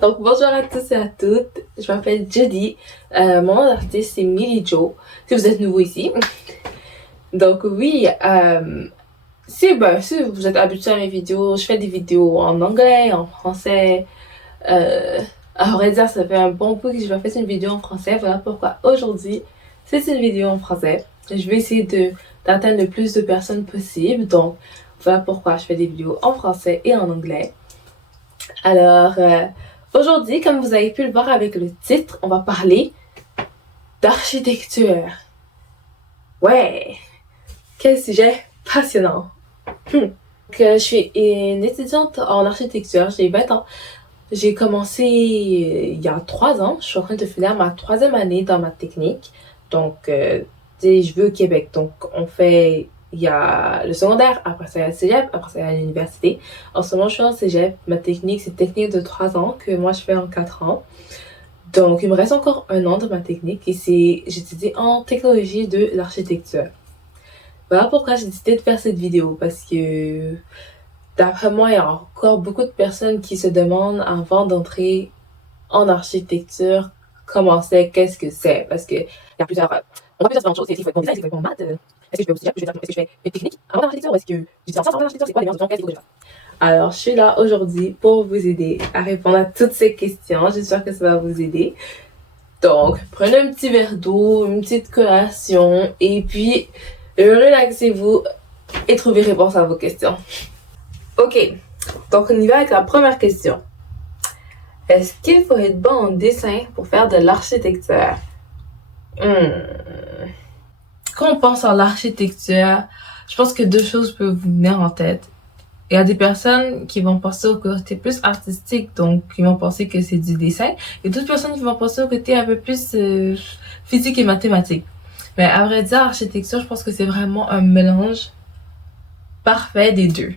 Donc bonjour à tous et à toutes, je m'appelle Judy, mon nom d'artiste c'est Millie Joe, si vous êtes nouveau ici. Donc oui, si vous êtes habitué à mes vidéos, je fais des vidéos en anglais, en français. À vrai dire, ça fait un bon bout que je vais faire une vidéo en français, voilà pourquoi aujourd'hui c'est une vidéo en français. Je vais essayer d'atteindre le plus de personnes possible, donc voilà pourquoi je fais des vidéos en français et en anglais. Alors, aujourd'hui, comme vous avez pu le voir avec le titre, on va parler d'architecture. Ouais, quel sujet passionnant. Donc, je suis une étudiante en architecture, j'ai 20 ans. J'ai commencé il y a 3 ans, je suis en train de finir ma 3e année dans ma technique. Donc, je vais au Québec, donc il y a le secondaire, après ça il y a le cégep, après ça il y a l'université. En ce moment, je suis en cégep. Ma technique, c'est une technique de 3 ans que moi je fais en 4 ans. Donc, il me reste encore 1 an de ma technique et j'étudie en technologie de l'architecture. Voilà pourquoi j'ai décidé de faire cette vidéo parce que d'après moi, il y a encore beaucoup de personnes qui se demandent avant d'entrer en architecture comment c'est, qu'est-ce que c'est. Parce que il y a on voit plusieurs différentes choses. Est-ce qu'il faut être bon design, est-ce qu'il faut être bon maths, est-ce que je fais aussi, est-ce que je fais une technique avant l'architecture ou est-ce que je dis en sciences avant l'architecture, c'est quoi les meilleures options, qu'est-ce qu'il faut que je fasse? Alors, je suis là aujourd'hui pour vous aider à répondre à toutes ces questions. J'espère que ça va vous aider. Donc, prenez un petit verre d'eau, une petite collation, et puis relaxez-vous et trouvez réponse à vos questions. Ok, donc on y va avec la première question. Est-ce qu'il faut être bon en dessin pour faire de l'architecture? Quand on pense à l'architecture, je pense que 2 choses peuvent vous venir en tête. Il y a des personnes qui vont penser au côté plus artistique, donc ils vont penser que c'est du dessin. Et d'autres personnes qui vont penser au côté un peu plus physique et mathématique. Mais à vrai dire, l'architecture, je pense que c'est vraiment un mélange parfait des deux.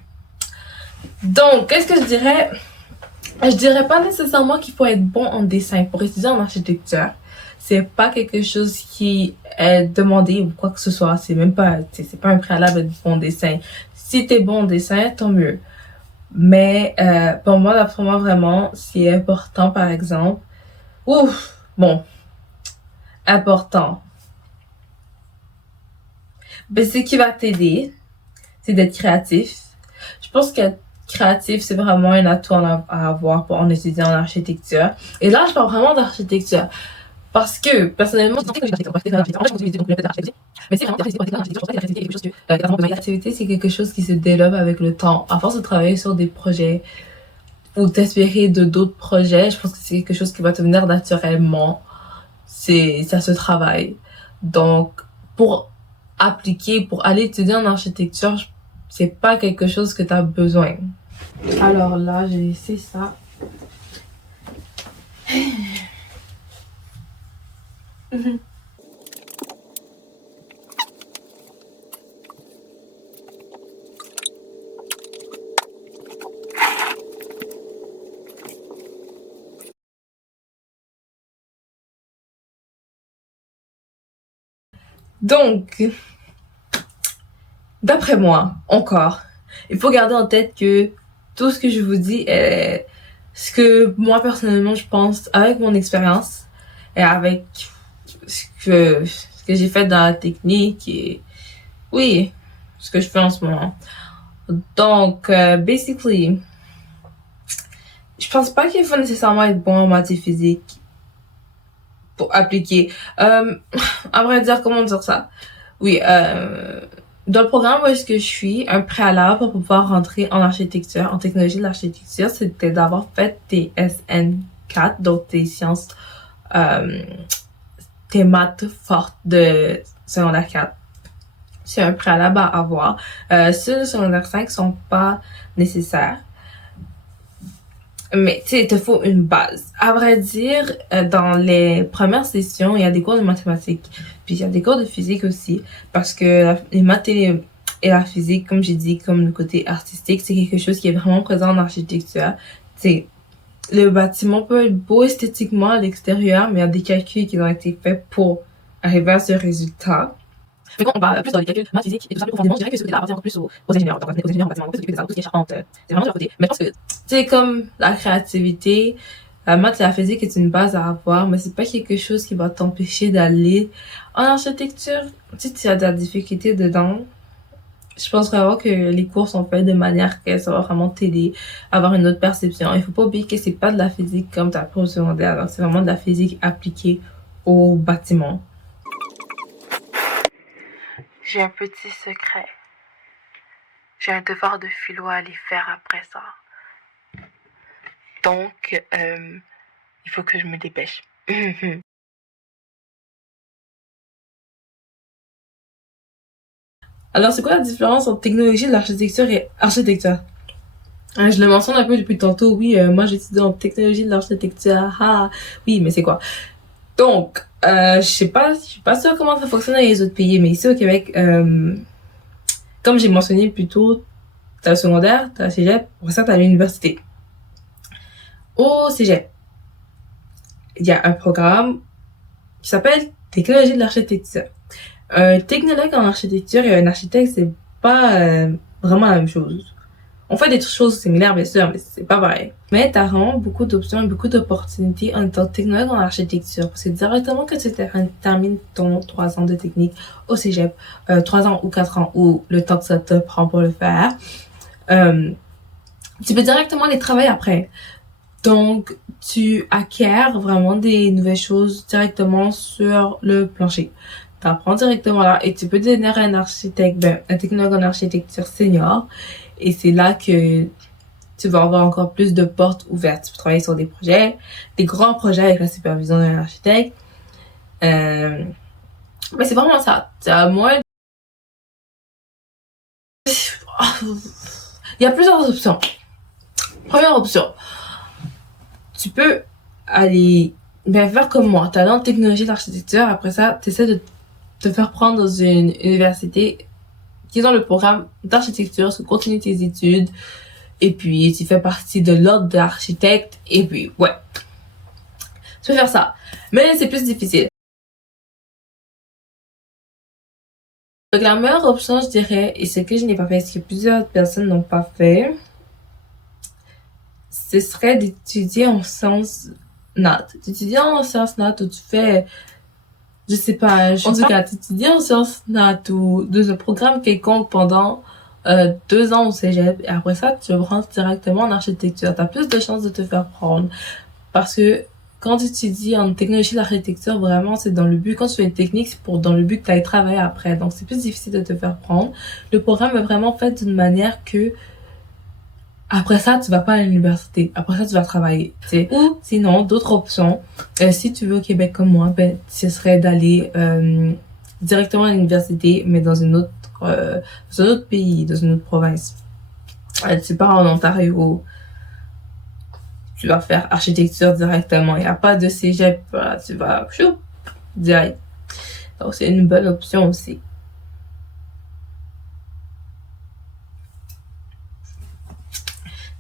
Donc, qu'est-ce que je dirais? Je dirais pas nécessairement qu'il faut être bon en dessin pour étudier en architecture. C'est pas quelque chose qui est demandé ou quoi que ce soit. C'est pas un préalable de bon dessin. Si t'es bon en dessin, tant mieux. Mais pour moi, d'après moi, vraiment, c'est important, par exemple. Important. Ben, ce qui va t'aider, c'est d'être créatif. Je pense qu'être créatif, c'est vraiment un atout à avoir pour en étudier en architecture. Et là, je parle vraiment d'architecture. Parce que, personnellement, je pense que mais c'est vraiment la créativité, c'est quelque chose qui se développe avec le temps. À force de travailler sur des projets ou t'inspirer de d'autres projets, je pense que c'est quelque chose qui va te venir naturellement. Ça se travaille. Donc, pour pour aller étudier en architecture, c'est pas quelque chose que tu as besoin. Alors là, j'ai laissé ça. Donc, d'après moi, encore, il faut garder en tête que tout ce que je vous dis est ce que moi personnellement je pense avec mon expérience et avec ce que j'ai fait dans la technique et oui, ce que je fais en ce moment. Donc, basically, je pense pas qu'il faut nécessairement être bon en maths et physique pour appliquer. À vrai dire, comment dire ça? Oui, dans le programme où est-ce que je suis, un préalable pour pouvoir rentrer en architecture, en technologie de l'architecture, c'était d'avoir fait tes SN4, donc tes sciences, tes maths fortes de secondaire 4. C'est un préalable à avoir. Ceux de secondaire 5 sont pas nécessaires. Mais tu sais, il te faut une base. À vrai dire, dans les premières sessions, il y a des cours de mathématiques, puis il y a des cours de physique aussi, parce que les maths et la physique, comme j'ai dit, comme le côté artistique, c'est quelque chose qui est vraiment présent en architecture. Tu sais, le bâtiment peut être beau esthétiquement à l'extérieur, mais il y a des calculs qui ont été faits pour arriver à ce résultat. Mais quand on va plus dans les calculs maths, physique et tout ça plus profondément, je dirais que ce côté-là appartient encore plus aux ingénieurs. Donc, aux ingénieurs en bâtiment, on peut s'occuper des arbres, tout ce qui est charpente, c'est vraiment de leur côté. Mais je pense que, c'est comme la créativité, La maths et la physique est une base à avoir, mais c'est pas quelque chose qui va t'empêcher d'aller en architecture. Si tu as de la difficulté dedans, je pense vraiment que les cours sont faits de manière que ça va vraiment t'aider à avoir une autre perception. Il faut pas oublier que c'est pas de la physique comme tu as appris au secondaire, donc c'est vraiment de la physique appliquée au bâtiment. J'ai un petit secret. J'ai un devoir de philo à aller faire après ça. Donc, il faut que je me dépêche. Alors, c'est quoi la différence entre technologie de l'architecture et architecture? Je le mentionne un peu depuis tantôt, oui, moi j'étudie en technologie de l'architecture, ah, oui, mais c'est quoi? Donc, je suis pas sûre comment ça fonctionne dans les autres pays, mais ici au Québec, comme j'ai mentionné plus tôt, t'as le secondaire, t'as le cégep, pour ça t'as l'université. Au cégep, il y a un programme qui s'appelle technologie de l'architecture. Un technologue en architecture et un architecte, c'est pas vraiment la même chose. On fait des choses similaires, bien sûr, mais c'est pas pareil. Mais t'as vraiment beaucoup d'options et beaucoup d'opportunités en tant que technologue en architecture. Parce que directement que tu termines ton 3 ans de technique au cégep, 3 ans ou 4 ans, ou le temps que ça te prend pour le faire, tu peux directement les travailler après. Donc, tu acquiers vraiment des nouvelles choses directement sur le plancher. T'apprends directement là et tu peux devenir un architecte, un technologue en architecture senior. Et c'est là que tu vas avoir encore plus de portes ouvertes. Tu peux travailler sur des projets, des grands projets avec la supervision d'un architecte. Mais c'est vraiment ça. Moi, il y a plusieurs options. Première option, tu peux aller faire comme moi. T'as dans la technologie d'architecture. Après ça, tu essaies de te faire prendre dans une université qui est dans le programme d'architecture, tu continues tes études, et puis tu fais partie de l'ordre d'architecte, et puis ouais. Tu peux faire ça. Mais c'est plus difficile. Donc la meilleure option, je dirais, et ce que je n'ai pas fait, ce que plusieurs personnes n'ont pas fait, ce serait d'étudier en sciences nat. D'étudier en sciences nat où tu fais, je sais pas, en tout cas, d'étudier en sciences nat ou de ce programme quelconque pendant 2 ans au cégep, et après ça, tu rentres directement en architecture. T'as plus de chances de te faire prendre. Parce que quand tu étudies en technologie d'architecture, vraiment, c'est dans le but, quand tu fais une technique, c'est pour dans le but que tu ailles travailler après. Donc, c'est plus difficile de te faire prendre. Le programme est vraiment fait d'une manière que, après ça, tu vas pas à l'université. Après ça, tu vas travailler. T'sais. Ou sinon, d'autres options, si tu veux au Québec comme moi, ce serait d'aller directement à l'université, mais dans dans un autre pays, dans une autre province. Tu pars en Ontario, tu vas faire architecture directement. Il n'y a pas de cégep, voilà, tu vas direct. Donc c'est une bonne option aussi.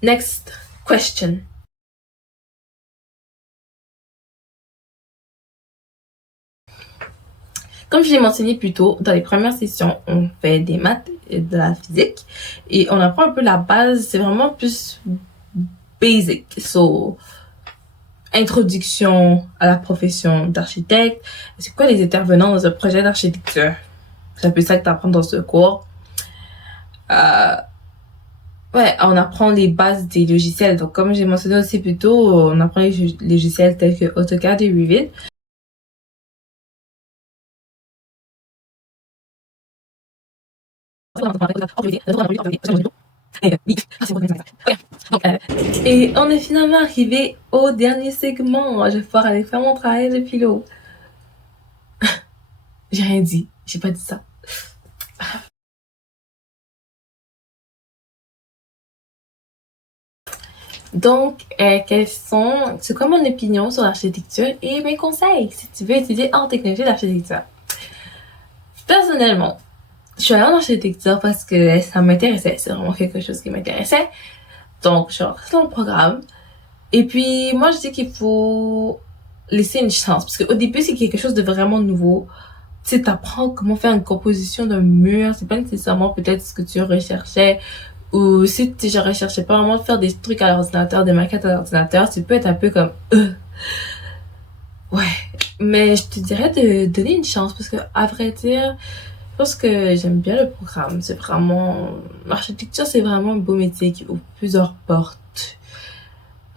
Next question. Comme je l'ai mentionné plus tôt, dans les premières sessions, on fait des maths et de la physique et on apprend un peu la base. C'est vraiment plus basic. So, introduction à la profession d'architecte. C'est quoi les intervenants dans un projet d'architecture? C'est un peu ça que tu apprends dans ce cours. Ouais, on apprend les bases des logiciels. Donc, comme j'ai mentionné aussi plus tôt, on apprend les logiciels tels que AutoCAD et Revit. Et on est finalement arrivé au dernier segment. Je vais pouvoir aller faire mon travail de philo. J'ai rien dit. J'ai pas dit ça. Donc, c'est quoi mon opinion sur l'architecture et mes conseils si tu veux étudier en technologie d'architecture? Personnellement, je suis allée en architecture parce que ça m'intéressait. C'est vraiment quelque chose qui m'intéressait. Donc, je suis rentrée dans le programme. Et puis, moi, je dis qu'il faut laisser une chance. Parce qu'au début, c'est quelque chose de vraiment nouveau. Tu sais, t'apprends comment faire une composition d'un mur. C'est pas nécessairement peut-être ce que tu recherchais Ou si tu ne recherches pas vraiment de faire des trucs à l'ordinateur, des maquettes à l'ordinateur, tu peux être un peu comme ouais. Mais je te dirais de donner une chance parce que, à vrai dire, je pense que j'aime bien le programme. C'est vraiment, l'architecture, c'est vraiment un beau métier qui ouvre plusieurs portes.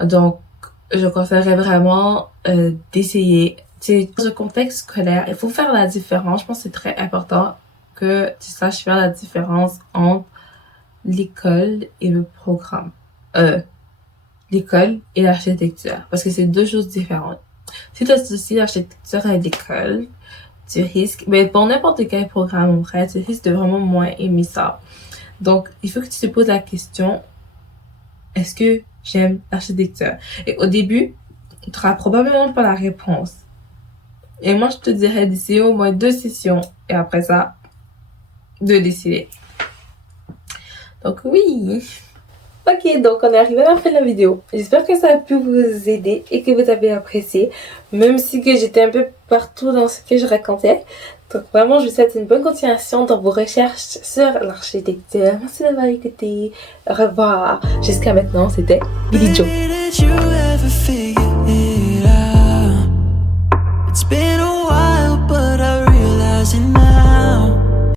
Donc, je conseillerais vraiment d'essayer. C'est dans un contexte scolaire, il faut faire la différence. Je pense que c'est très important que tu saches faire la différence entre l'école et le programme. L'école et l'architecture. Parce que c'est deux choses différentes. Si tu associes l'architecture à l'école, tu risques, mais pour n'importe quel programme en vrai, tu risques de vraiment moins aimer ça. Donc, il faut que tu te poses la question, est-ce que j'aime l'architecture? Et au début, tu n'auras probablement pas la réponse. Et moi, je te dirais d'essayer au moins 2 sessions. Et après ça, de décider. Donc oui. Ok, donc on est arrivé à la fin de la vidéo. J'espère que ça a pu vous aider et que vous avez apprécié. Même si que j'étais un peu partout dans ce que je racontais. Donc vraiment, je vous souhaite une bonne continuation dans vos recherches sur l'architecture. Merci d'avoir écouté. Au revoir. Jusqu'à maintenant, c'était Billy Joe.